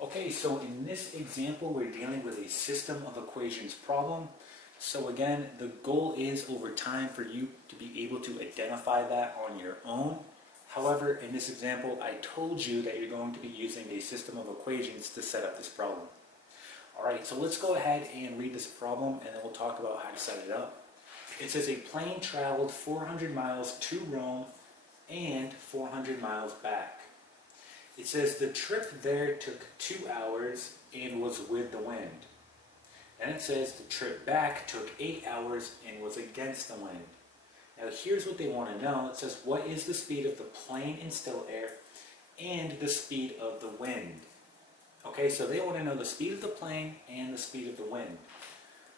Okay, so in this example, we're dealing with a system of equations problem. So again, the goal is over time for you to be able to identify that on your own. However, in this example, I told you that you're going to be using a system of equations to set up this problem. All right, so let's go ahead and read this problem, and then we'll talk about how to set it up. It says a plane traveled 400 miles to Rome and 400 miles back. It says the trip there took 2 hours and was with the wind. Then it says the trip back took 8 hours and was against the wind. Now here's what they want to know. It says what is the speed of the plane in still air and the speed of the wind. Okay, so they want to know the speed of the plane and the speed of the wind.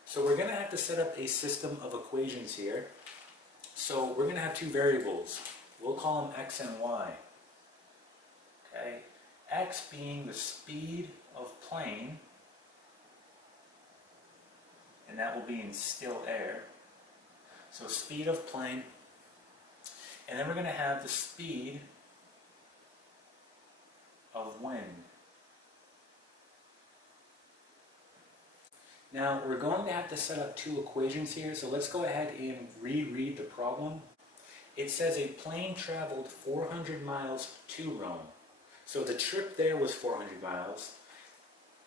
So we're going to have to set up a system of equations here. So we're going to have two variables. We'll call them x and y. Okay, x being the speed of plane, and that will be in still air. So speed of plane, and then we're going to have the speed of wind. Now we're going to have to set up two equations here, so let's go ahead and reread the problem. It says a plane traveled 400 miles to Rome. So the trip there was 400 miles,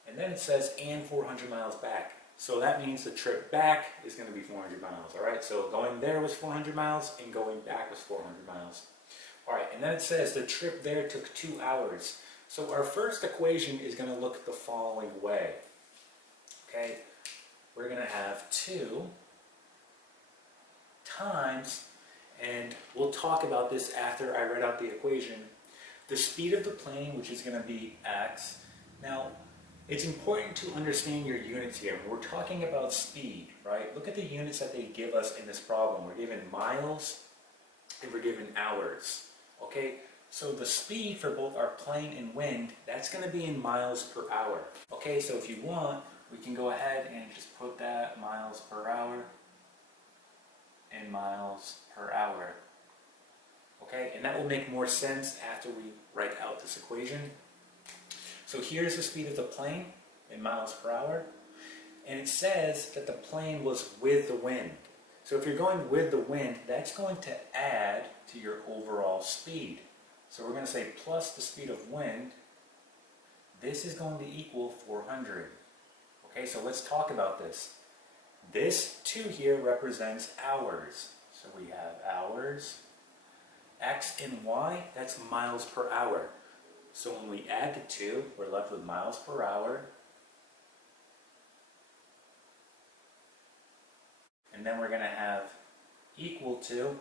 and then it says and 400 miles back. So that means the trip back is going to be 400 miles, all right? So going there was 400 miles, and going back was 400 miles. All right, and then it says the trip there took 2 hours. So our first equation is going to look the following way, okay? We're going to have 2 times, and we'll talk about this after I write out the equation, the speed of the plane, which is going to be x. Now, it's important to understand your units here. We're talking about speed, right? Look at the units that they give us in this problem. We're given miles and we're given hours, okay? So the speed for both our plane and wind, that's going to be in miles per hour. Okay, so if you want, we can go ahead and just put that miles per hour and miles per hour. Okay, and that will make more sense after we write out this equation. So here's the speed of the plane in miles per hour, and it says that the plane was with the wind. So if you're going with the wind, that's going to add to your overall speed. So we're going to say plus the speed of wind, this is going to equal 400. Okay, so let's talk about this. This 2 here represents hours. So we have hours. X and y, that's miles per hour. So when we add the 2, we're left with miles per hour. And then we're going to have equal to,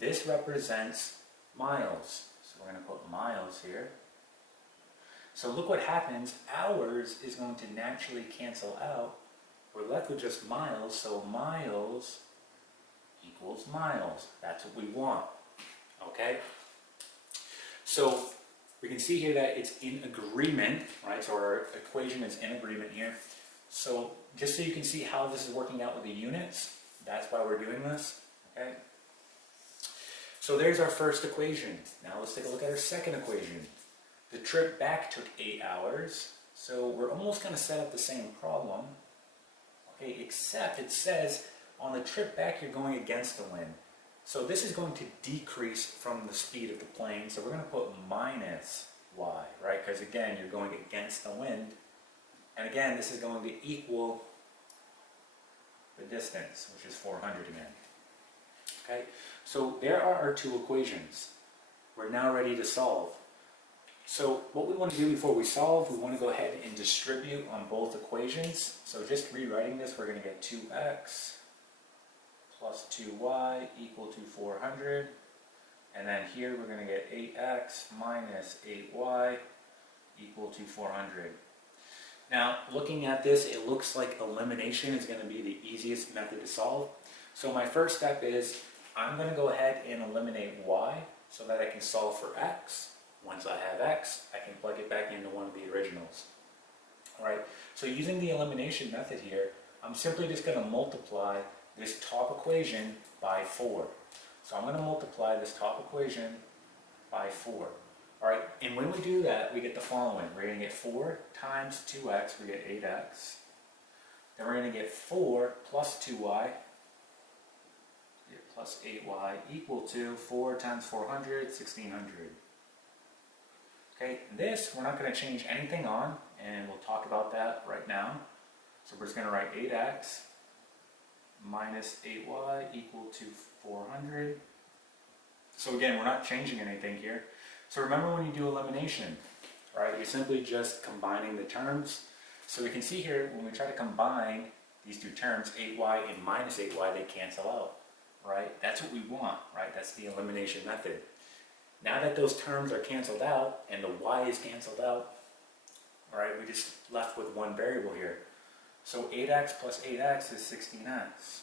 this represents miles. So we're going to put miles here. So look what happens, hours is going to naturally cancel out. We're left with just miles, so miles equals miles. That's what we want. Okay, so we can see here that it's in agreement, right? So our equation is in agreement here. So just so you can see how this is working out with the units, that's why we're doing this, okay? So there's our first equation. Now let's take a look at our second equation. The trip back took 8 hours, so we're almost going to set up the same problem, okay, except it says on the trip back you're going against the wind. So this is going to decrease from the speed of the plane, so we're going to put minus y, right? Because again, you're going against the wind. And again, this is going to equal the distance, which is 400 again. Okay, so there are our two equations. We're now ready to solve. So what we want to do before we solve, we want to go ahead and distribute on both equations. So just rewriting this, we're going to get 2x plus 2y equal to 400, and then here we're going to get 8x minus 8y equal to 400. Now looking at this, it looks like elimination is going to be the easiest method to solve. So my first step is I'm going to go ahead and eliminate y so that I can solve for x. Once I have x, I can plug it back into one of the originals. Alright, so using the elimination method here, I'm simply just going to multiply this top equation by 4. So I'm going to multiply this top equation by 4. All right, and when we do that, we get the following. We're going to get 4 times 2x, we get 8x. Then we're going to get 4 plus 2y, plus 8y, equal to 4 times 400, 1600. Okay, this, we're not going to change anything on, and we'll talk about that right now. So we're just going to write 8x minus 8y equal to 400. So again, we're not changing anything here. So remember when you do elimination, right, you're simply just combining the terms. So we can see here, when we try to combine these two terms, 8y and minus 8y, they cancel out, right? That's what we want, right? That's the elimination method. Now that those terms are canceled out and the y is canceled out, all right, we just left with one variable here. So 8x plus 8x is 16x,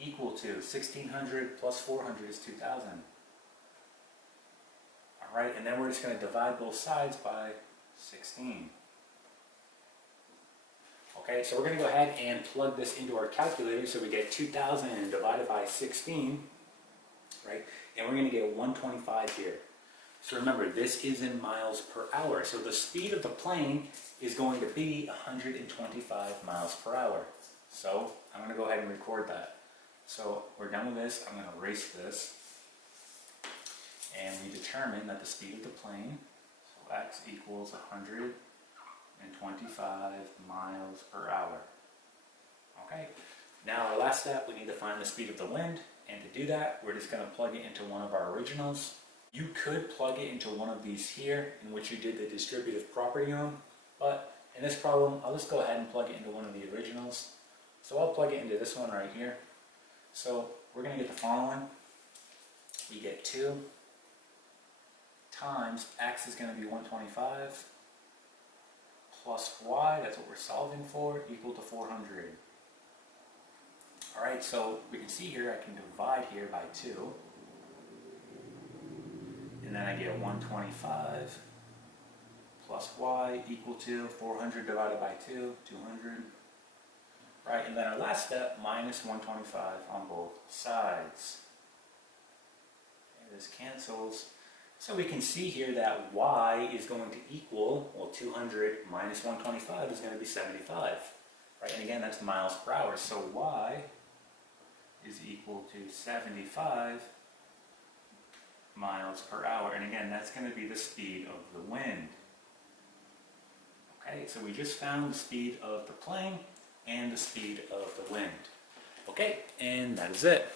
equal to 1600 plus 400 is 2000. All right, and then we're just going to divide both sides by 16. Okay, so we're going to go ahead and plug this into our calculator. So we get 2000 divided by 16, right? And we're going to get 125 here. So remember, this is in miles per hour. So the speed of the plane is going to be 125 miles per hour. So I'm going to go ahead and record that. So we're done with this. I'm going to erase this. And we determine that the speed of the plane, so x equals 125 miles per hour. Okay, now our last step, we need to find the speed of the wind. And to do that, we're just going to plug it into one of our originals. You could plug it into one of these here, in which you did the distributive property on. But in this problem, I'll just go ahead and plug it into one of the originals. So I'll plug it into this one right here. So we're going to get the following. We get 2 times x is going to be 125 plus y, that's what we're solving for, equal to 400. Alright, so we can see here I can divide here by 2. And then I get 125 plus y equal to 400 divided by 2, 200. Right, and then our last step, minus 125 on both sides. Okay, this cancels. So we can see here that y is going to equal, well, 200 minus 125 is going to be 75. Right, and again, that's miles per hour. So y is equal to 75 miles per hour. And again, that's going to be the speed of the wind. Okay, so we just found the speed of the plane and the speed of the wind. Okay, and that is it.